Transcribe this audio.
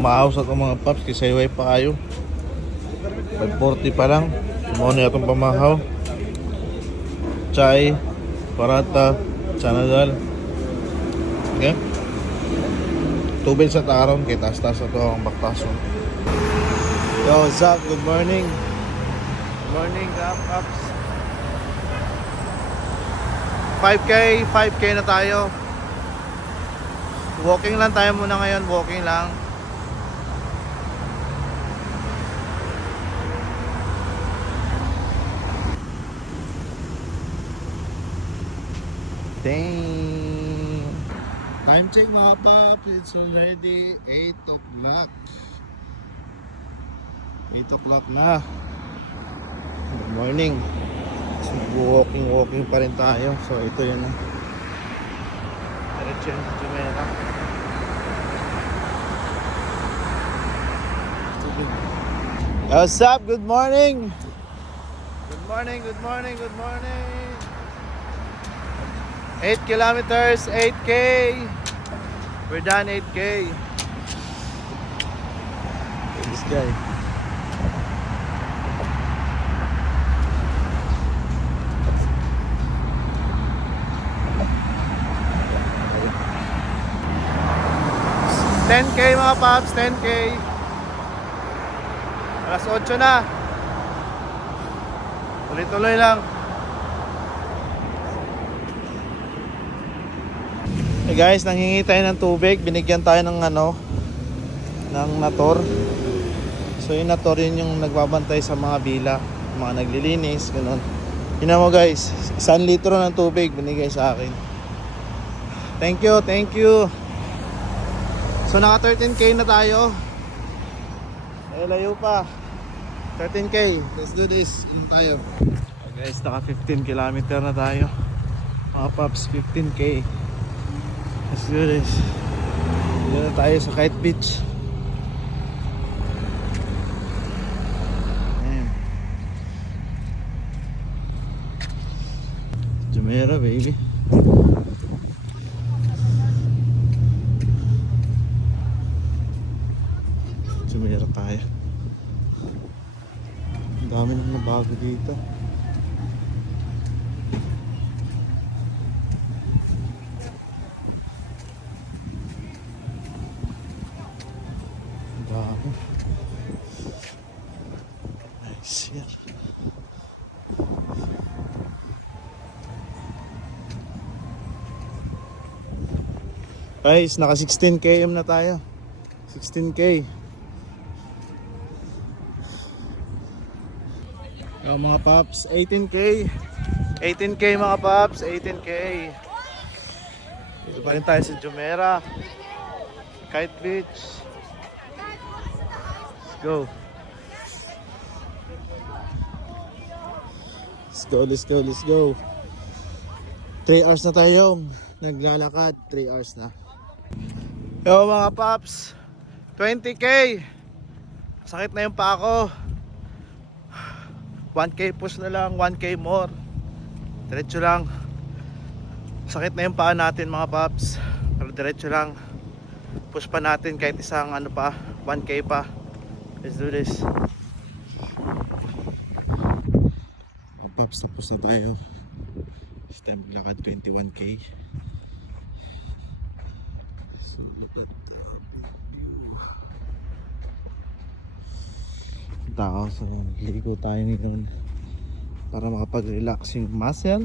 Maahaw sa itong mga paps, kasi highway pa kayo. 5:40 pa lang. Sumuna itong pamahaw. Chai, parata, chanadal. Okay? Tubig sa taron, kaya taas-taas ito ang baktaso. Yo, what's up? Good morning. Good morning, paps. 5K na tayo. Walking lang tayo muna ngayon, walking lang. Dang. Time check mga paps, it's already 8 o'clock. 8 o'clock na. Good morning. So, walking pa rin tayo. So ito yun. Diretso yun sa Jumera. What's up? Good morning. Good morning, good morning, good morning. 8 kilometers, 8K. We're done 8K. This guy. $10K mga paps, 10K. Alas 8 na. Tuloy-tuloy lang. Hey guys, nanghingi tayo ng tubig. Binigyan tayo ng ng nator. So yung nator yun yung nagbabantay sa mga bila, mga naglilinis, gano'n. Yun mo guys, 1 litro ng tubig binigay sa akin. Thank you, thank you. So naka 13K na tayo. Layo pa. 13K, let's do this. Ano tayo? So guys, naka 15 kilometer na tayo. Mga paps, 15K. Let's do this. Dito na tayo sa Kite Beach. Ayan. Jumeirah baby. Jumeirah tayo. Ang dami nang nabago dito. Nice yan. Guys, naka 16 km na tayo. 16K. Mga paps, 18K. 18K mga paps, 18K. Dito pa rin tayo sa Jumeirah, Kite Beach. Go. Let's go. 3 hours na tayo naglalakad. 3 hours na. Yo mga paps, 20K. Sakit na yung paa ko. 1K push na lang, 1K more. Diretso lang. Sakit na yung paa natin mga paps. Pero diretso lang. Push pa natin kahit isang 1K pa. Let's do this. Paps, tapos na tayo. This time lakad 21K. Tao, so ligo tayo ngayon para makapag-relax yung muscle.